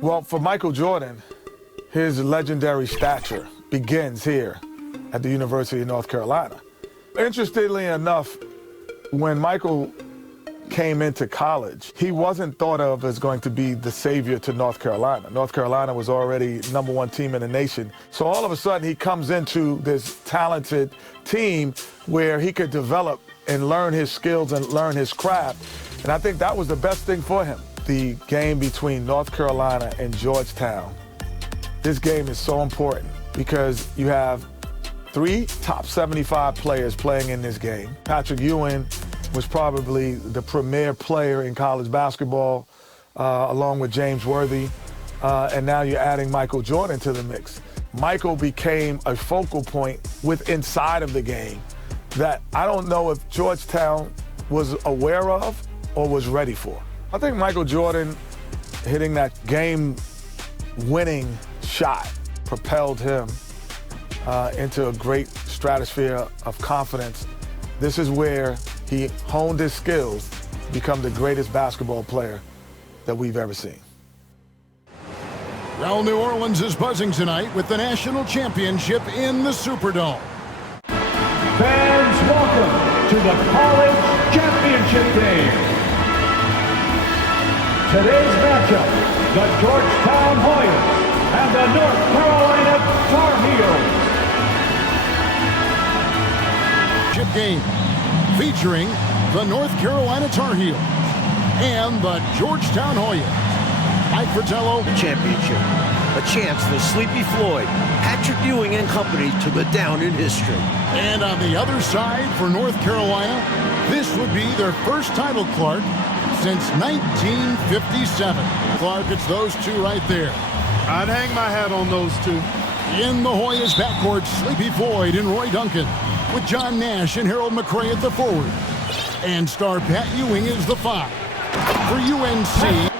Well, for Michael Jordan, his legendary stature begins here at the University of North Carolina. Interestingly enough, when Michael came into college, he wasn't thought of as going to be the savior to North Carolina. North Carolina was already #1 team in the nation. So all of a sudden he comes into this talented team where he could develop and learn his skills and learn his craft. And I think that was the best thing for him. The game between North Carolina and Georgetown. This game is so important because you have 3 top 75 players playing in this game. Patrick Ewing was probably the premier player in college basketball, along with James Worthy. And now you're adding Michael Jordan to the mix. Michael became a focal point inside of the game that I don't know if Georgetown was aware of or was ready for. I think Michael Jordan hitting that game-winning shot propelled him into a great stratosphere of confidence. This is where he honed his skills to become the greatest basketball player that we've ever seen. Well, New Orleans is buzzing tonight with the national championship in the Superdome. Fans, welcome to the College Championship Game. Today's matchup, the Georgetown Hoyas and the North Carolina Tar Heels. Chip game featuring the North Carolina Tar Heels and the Georgetown Hoyas. Mike Fratello. The championship. A chance for Sleepy Floyd, Patrick Ewing and company to go down in history. And on the other side for North Carolina, this would be their first title, Clark, since 1957. Clark, it's those two right there. I'd hang my hat on those two. In the Hoyas backcourt, Sleepy Floyd and Roy Duncan, with John Nash and Harold McRae at the forward. And star Pat Ewing is the 5. For UNC,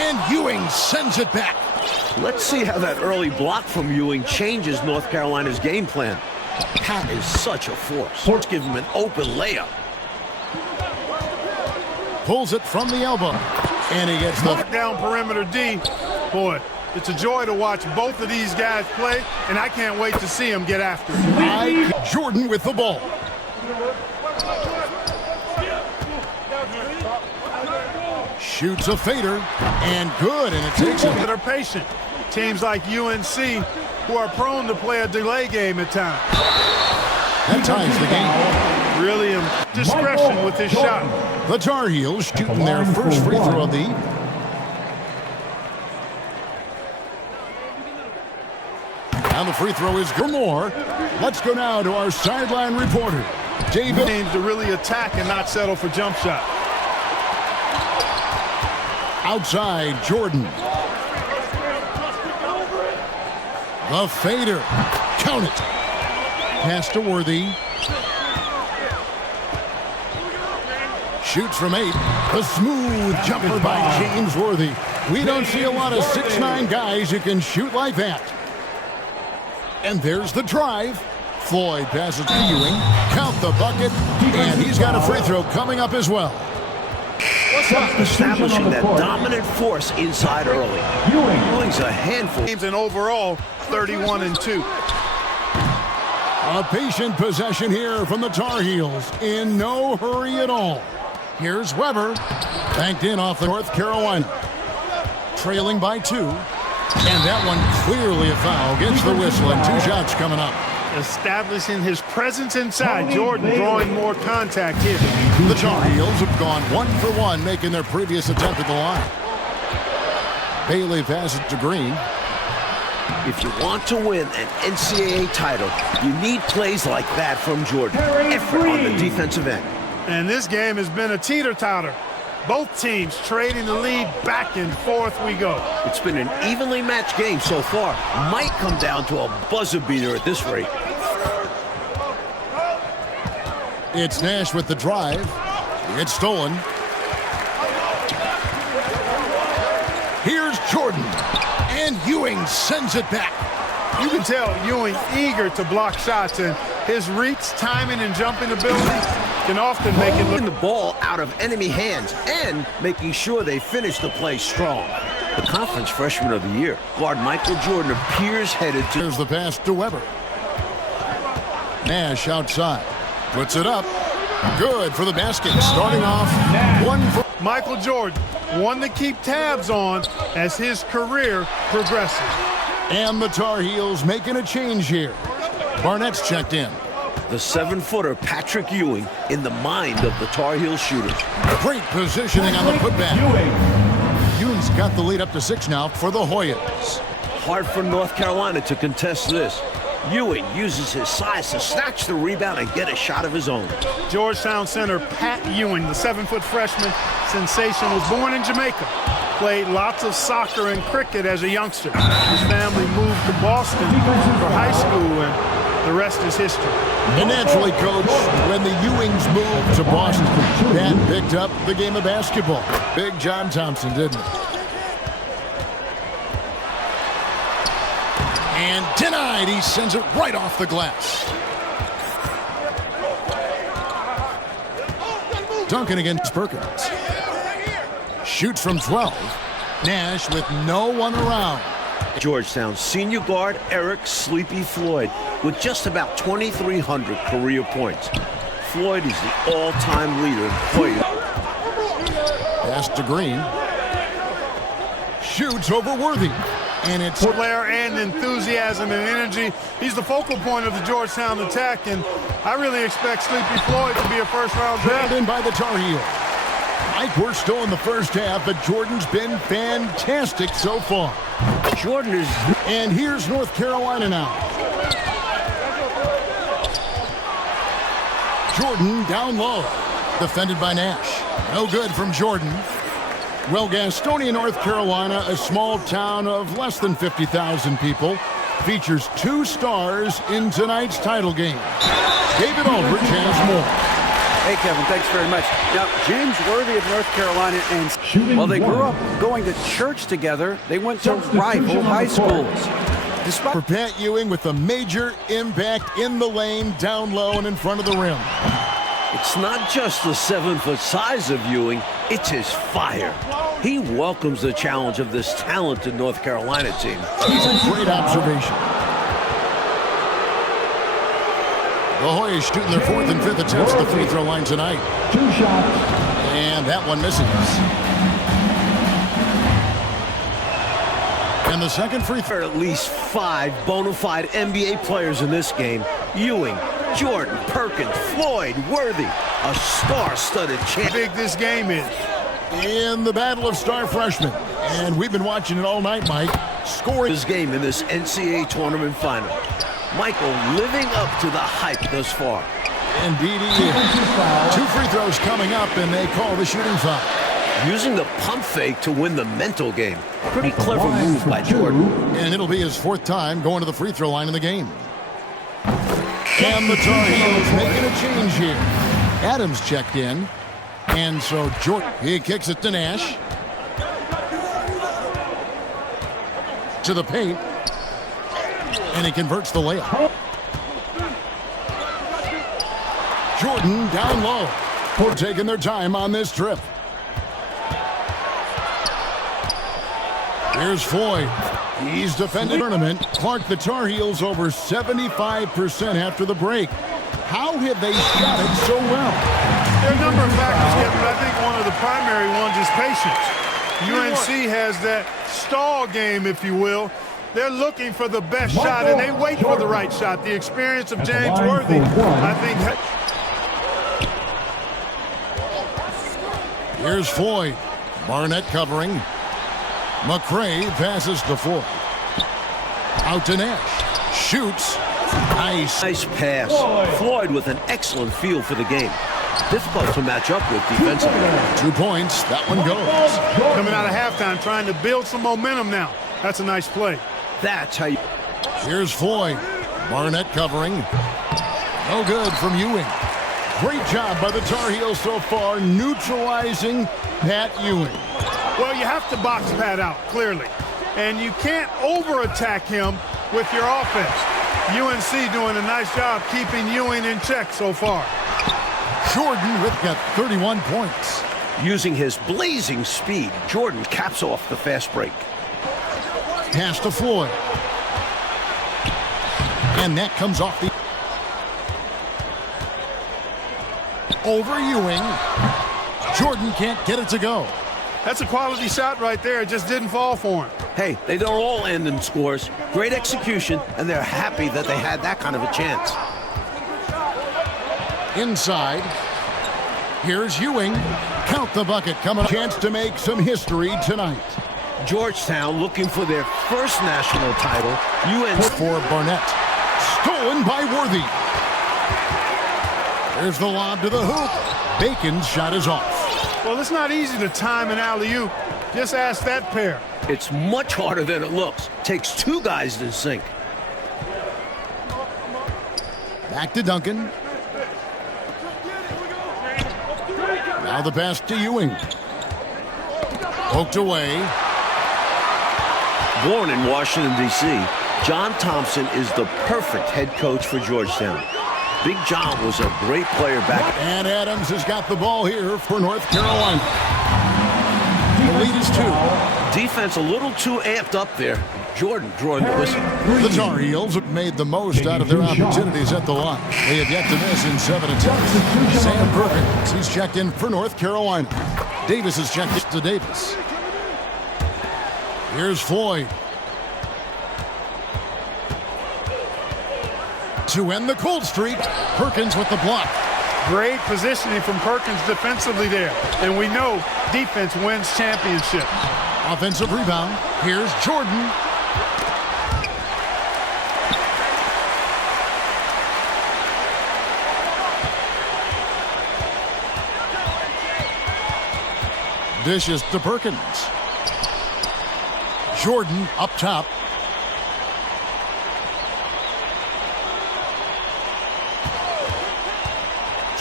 and Ewing sends it back. Let's see how that early block from Ewing changes North Carolina's game plan. Pat is such a force. Let's give him an open layup. Pulls it from the elbow. And he gets the down perimeter D. Boy, it's a joy to watch both of these guys play, and I can't wait to see them get after it. Jordan with the ball. Shoots a fader, and good, and it takes it. That are patient. Teams like UNC, who are prone to play a delay game at times. That ties the game. Really discretion with this shot. The Tar Heels shooting their first free throw of the evening. And the free throw is good. More. Let's go now to our sideline reporter, David. Teams to really attack and not settle for jump shot. Outside, Jordan. The fader. Count it. Pass to Worthy. Shoots from 8. The smooth jumper by James Worthy. We don't see a lot of 6'9" guys who can shoot like that. And there's the drive. Floyd passes to Ewing. Count the bucket. And he's got a free throw coming up as well. Establishing that dominant force inside early. Ewing's a handful. Teams in overall 31-2. A patient possession here from the Tar Heels. In no hurry at all. Here's Weber. Banked in off the North Carolina. Trailing by 2. And that one clearly a foul. Gets the whistle and 2 shots coming up. Establishing his presence inside. Jordan drawing more contact here. The Tar Heels have gone 1 for 1, making their previous attempt at the line. Bailey passes to Green. If you want to win an NCAA title, you need plays like that from Jordan. Effort on the defensive end. And this game has been a teeter-totter. Both teams trading the lead back and forth we go. It's been an evenly matched game so far. Might come down to a buzzer beater at this rate. It's Nash with the drive. It's stolen. Here's Jordan. And Ewing sends it back. You can tell Ewing eager to block shots, and his reach, timing, and jumping ability can often make it look. The ball out of enemy hands and making sure they finish the play strong. The conference freshman of the year, guard Michael Jordan, appears headed to. Here's the pass to Weber. Nash outside. Puts it up. Good for the basket. Starting off one for Michael Jordan, one to keep tabs on as his career progresses. And the Tar Heels making a change here. Barnett's checked in. The 7-footer Patrick Ewing in the mind of the Tar Heel shooter. Great positioning on the putback. Ewing's got the lead up to 6 now for the Hoyas. Hard for North Carolina to contest this. Ewing uses his size to snatch the rebound and get a shot of his own. Georgetown center Pat Ewing, the 7-foot freshman sensation, was born in Jamaica. Played lots of soccer and cricket as a youngster. His family moved to Boston for high school, and the rest is history. And naturally, Coach, when the Ewings moved to Boston, Pat picked up the game of basketball. Big John Thompson, didn't he? And denied. He sends it right off the glass. Duncan against Perkins. Shoots from 12. Nash with no one around. Georgetown senior guard Eric Sleepy Floyd with just about 2,300 career points. Floyd is the all-time leader in points. Pass to Green. Shoots over Worthy. And it's Flair and enthusiasm and energy. He's the focal point of the Georgetown attack, and I really expect Sleepy Floyd to be a first-round draft. grabbed in by the Tar Heels. Mike, we're still in the first half, but Jordan's been fantastic so far. Jordan is... And here's North Carolina now. Jordan down low. Defended by Nash. No good from Jordan. Well, Gastonia, North Carolina, a small town of less than 50,000 people, features 2 stars in tonight's title game. David Aldridge has more. Hey, Kevin, thanks very much. Now, James Worthy of North Carolina, and while they grew up going to church together, they went to rival high schools. For Pat Ewing with a major impact in the lane, down low and in front of the rim. It's not just the 7-foot size of Ewing, it's his fire. He welcomes the challenge of this talented North Carolina team. Great observation. The Hoyas shooting their 4th and 5th attempts at the free throw line tonight. 2 shots. And that one misses. And the second free throw. There are at least 5 bona fide NBA players in this game. Ewing, Jordan, Perkins, Floyd, Worthy, a star-studded champ. How big this game is. In the battle of star freshmen. And we've been watching it all night, Mike. Scoring His game in this NCAA tournament final. Michael living up to the hype thus far. Indeed he is. 2 free throws coming up, and they call the shooting foul. Using the pump fake to win the mental game. Pretty clever move by Jordan. And it'll be his 4th time going to the free throw line in the game. And the Tar Heels making a change here. Adams checked in. And so Jordan, he kicks it to Nash. To the paint. And he converts the layup. Jordan down low. We're taking their time on this trip. Here's Floyd. He's defended the tournament. Clark, the Tar Heels over 75% after the break. How have they shot it so well? There are a number of factors, Kevin, but I think one of the primary ones is patience. UNC has that stall game, if you will. They're looking for the best shot, and they wait for the right shot. The experience of James Worthy, I think. Here's Floyd. Barnett covering. McCray passes to Floyd. Out to Nash. Shoots. Nice pass. Floyd with an excellent feel for the game. Difficult to match up with defensively. 2 points. That one goes. Coming out of halftime, trying to build some momentum now. That's a nice play. That's how you... Here's Floyd. Barnett covering. No good from Ewing. Great job by the Tar Heels so far, neutralizing Pat Ewing. Well, you have to box Pat out, clearly. And you can't over-attack him with your offense. UNC doing a nice job keeping Ewing in check so far. Jordan with got 31 points. Using his blazing speed, Jordan caps off the fast break. Pass to Floyd. And that comes off the... Over Ewing. Jordan can't get it to go. That's a quality shot right there. It just didn't fall for him. Hey, they don't all end in scores. Great execution, and they're happy that they had that kind of a chance. Inside. Here's Ewing. Count the bucket coming. Chance to make some history tonight. Georgetown looking for their first national title. For Barnett. Stolen by Worthy. There's the lob to the hoop. Bacon's shot is off. Well, it's not easy to time an alley-oop. Just ask that pair. It's much harder than it looks. Takes two guys to sink. Back to Duncan. Now the pass to Ewing. Poked away. Born in Washington, D.C., John Thompson is the perfect head coach for Georgetown. Big John was a great player back. And Adams has got the ball here for North Carolina. The lead is 2. Defense a little too amped up there. Jordan drawing the whistle. The Tar Heels have made the most out of their opportunities at the line. They have yet to miss in 7 attempts. Sam Perkins, he's checked in for North Carolina. Davis has checked in to Davis. Here's Floyd. To end the cold streak, Perkins with the block. Great positioning from Perkins defensively there. And we know defense wins championship. Offensive rebound. Here's Jordan. Dishes to Perkins. Jordan up top.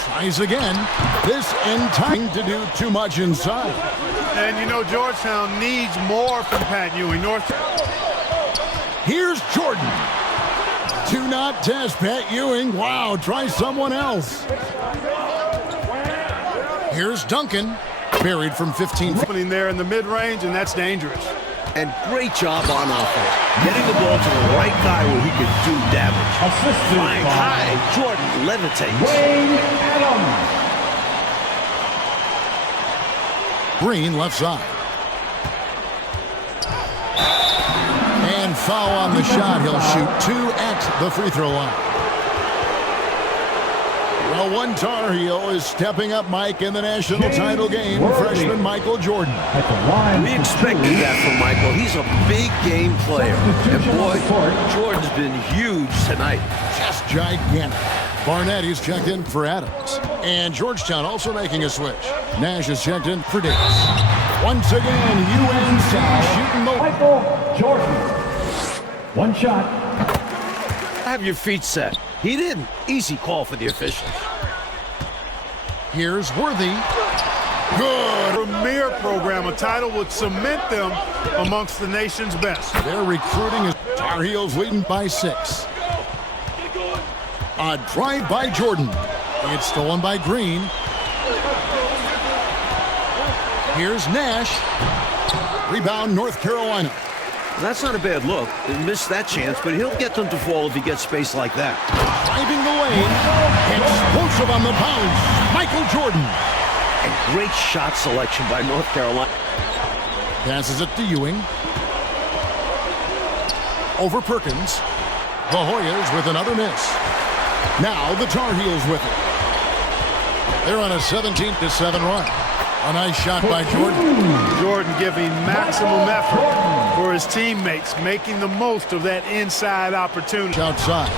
Tries again. This in time to do too much inside. And you know Georgetown needs more from Pat Ewing. Here's Jordan. Do not test Pat Ewing. Wow, try someone else. Here's Duncan. Buried from 15 feet. Opening there in the mid-range, and that's dangerous. And great job on offense. Getting the ball to the right guy where he could do damage. Flying high, Jordan levitates. Wayne Adams. Green left side. And foul on the shot. He'll shoot 2 at the free throw line. Well, one Tar Heel is stepping up, Mike, in the national title game. Freshman Michael Jordan. We expected that from Michael. He's a big game player. And boy, Jordan's been huge tonight. Just gigantic. Barnett, he's checked in for Adams. And Georgetown also making a switch. Nash is checked in for Davis. Once again, UNC shooting the... Michael Jordan. One shot. Have your feet set. He didn't. Easy call for the officials. Here's Worthy. Good. Premier program, a title would cement them amongst the nation's best. They're recruiting as Tar Heels leading by 6. A drive by Jordan. It's stolen by Green. Here's Nash. Rebound, North Carolina. That's not a bad look. He missed that chance, but he'll get them to fall if he gets space like that. Driving the lane. Explosive on the bounce. Michael Jordan. And great shot selection by North Carolina. Passes it to Ewing. Over Perkins. The Hoyas with another miss. Now the Tar Heels with it. They're on a 17-7 run. A nice shot by Jordan. Jordan giving maximum effort for his teammates, making the most of that inside opportunity. Outside.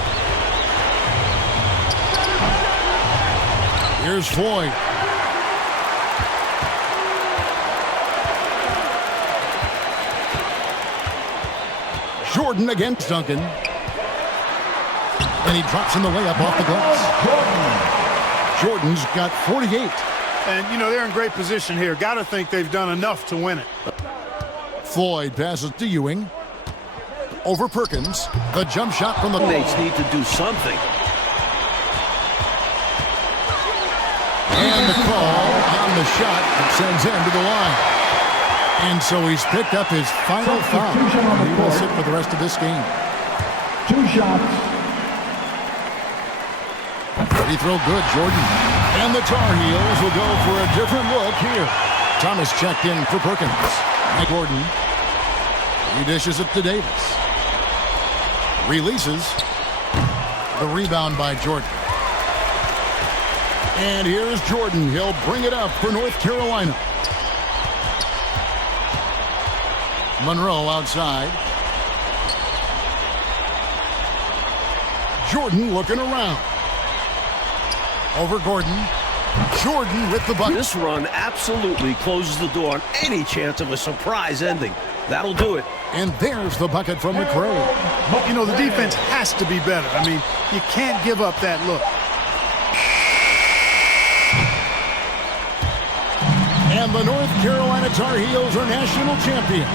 Here's Floyd. Jordan against Duncan. And he drops in the layup off the glass. Jordan's got 48. And, you know, they're in great position here. Got to think they've done enough to win it. Floyd passes to Ewing. Over Perkins. The jump shot from the... Teammates need to do something. And the call on the shot that sends him to the line. And so he's picked up his final foul. He will sit for the rest of this game. 2 shots. Free throw good, Jordan. And the Tar Heels will go for a different look here. Thomas checked in for Perkins. Mike Gordon. He dishes it to Davis. Releases. The rebound by Jordan. And here's Jordan. He'll bring it up for North Carolina. Monroe outside. Jordan looking around. Over Gordon. Jordan with the bucket. This run absolutely closes the door on any chance of a surprise ending. That'll do it. And there's the bucket from McRae. You know, the defense has to be better. I mean, you can't give up that look. And the North Carolina Tar Heels are national champion.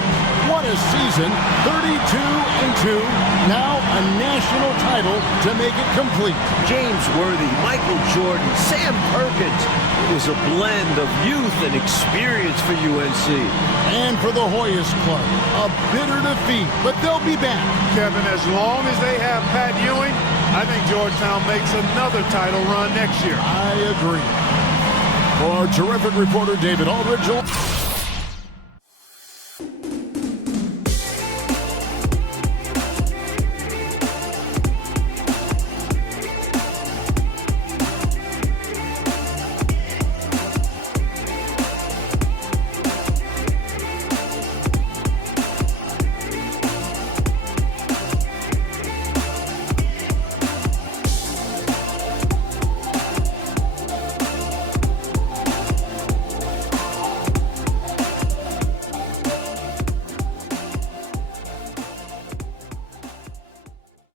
What a season, 32-2. Now a national title to make it complete. James Worthy, Michael Jordan, Sam Perkins. It was a blend of youth and experience for UNC. And for the Hoyas Club, a bitter defeat, but they'll be back. Kevin, as long as they have Pat Ewing, I think Georgetown makes another title run next year. I agree. For our terrific reporter, David Aldridge.